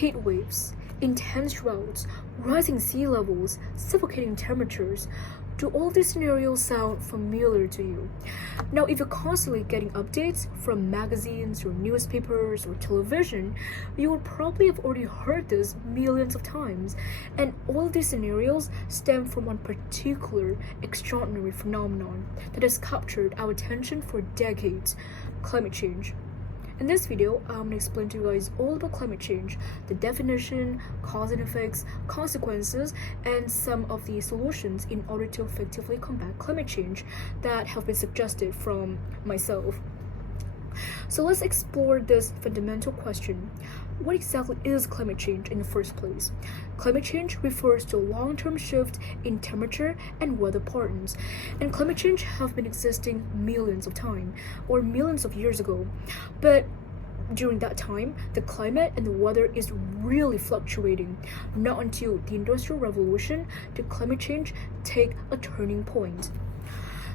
heat waves, intense droughts, rising sea levels, suffocating temperatures. Do all these scenarios sound familiar to you? Now, if you're constantly getting updates from magazines or newspapers or television, you would probably have already heard this millions of times. And all of these scenarios stem from one particular extraordinary phenomenon that has captured our attention for decades: climate change. In this video, I'm going to explain to you guys all about climate change, the definition, cause and effects, consequences, and some of the solutions in order to effectively combat climate change that have been suggested from myself. So let's explore this fundamental question. What exactly is climate change in the first place? Climate change refers to a long-term shift in temperature and weather patterns, and climate change have been existing millions of time or millions of years ago. But during that time, the climate and the weather is really fluctuating. Not until the Industrial Revolution did climate change take a turning point.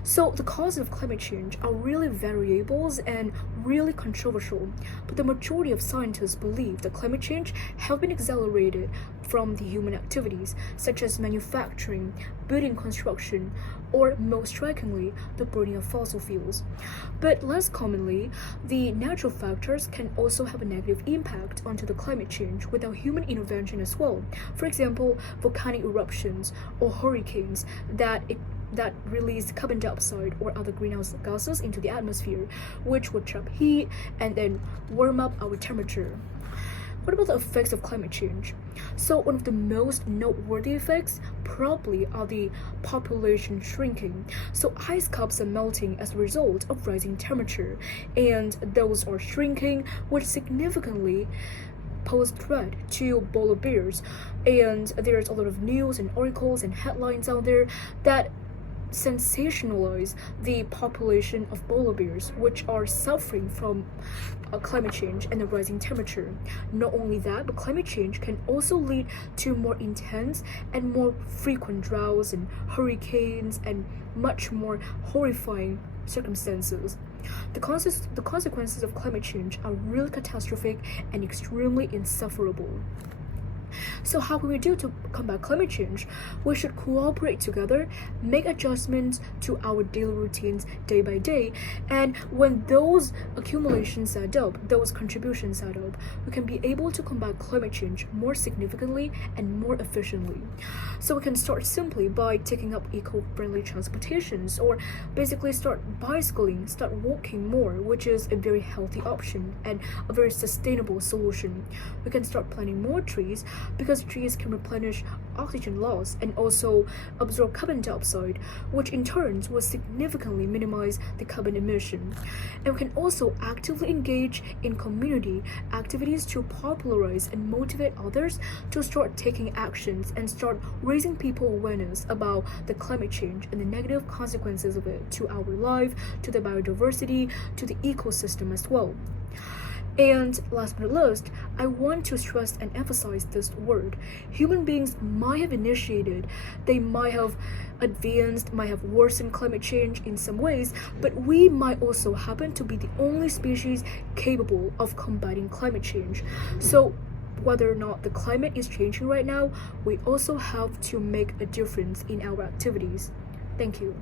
So the causes of climate change are really variables and really controversial, but the majority of scientists believe that climate change have been accelerated from the human activities such as manufacturing, building construction, or most strikingly, the burning of fossil fuels. But less commonly, the natural factors can also have a negative impact onto the climate change without human intervention as well. For example, volcanic eruptions or hurricanes that release carbon dioxide or other greenhouse gases into the atmosphere, which would trap heat and then warm up our temperature. What about the effects of climate change? So one of the most noteworthy effects probably are the population shrinking. So ice caps are melting as a result of rising temperature, and those are shrinking, which significantly pose threat to polar bears. And there's a lot of news and articles and headlines out there that sensationalize the population of polar bears, which are suffering from climate change and the rising temperature. Not only that, but climate change can also lead to more intense and more frequent droughts and hurricanes and much more horrifying circumstances. The consequences of climate change are really catastrophic and extremely insufferable. So how can we do to combat climate change? We should cooperate together, make adjustments to our daily routines day by day, and when those accumulations add up, those contributions add up, we can be able to combat climate change more significantly and more efficiently. So we can start simply by taking up eco-friendly transportations, or basically start bicycling, start walking more, which is a very healthy option and a very sustainable solution. We can start planting more trees, because trees can replenish oxygen loss and also absorb carbon dioxide, which in turn will significantly minimize the carbon emission. And we can also actively engage in community activities to popularize and motivate others to start taking actions and start raising people awareness about the climate change and the negative consequences of it to our life, to the biodiversity, to the ecosystem as well. And last but not least, I want to stress and emphasize this word. Human beings might have initiated, they might have advanced, might have worsened climate change in some ways, but we might also happen to be the only species capable of combating climate change. So whether or not the climate is changing right now, we also have to make a difference in our activities. Thank you.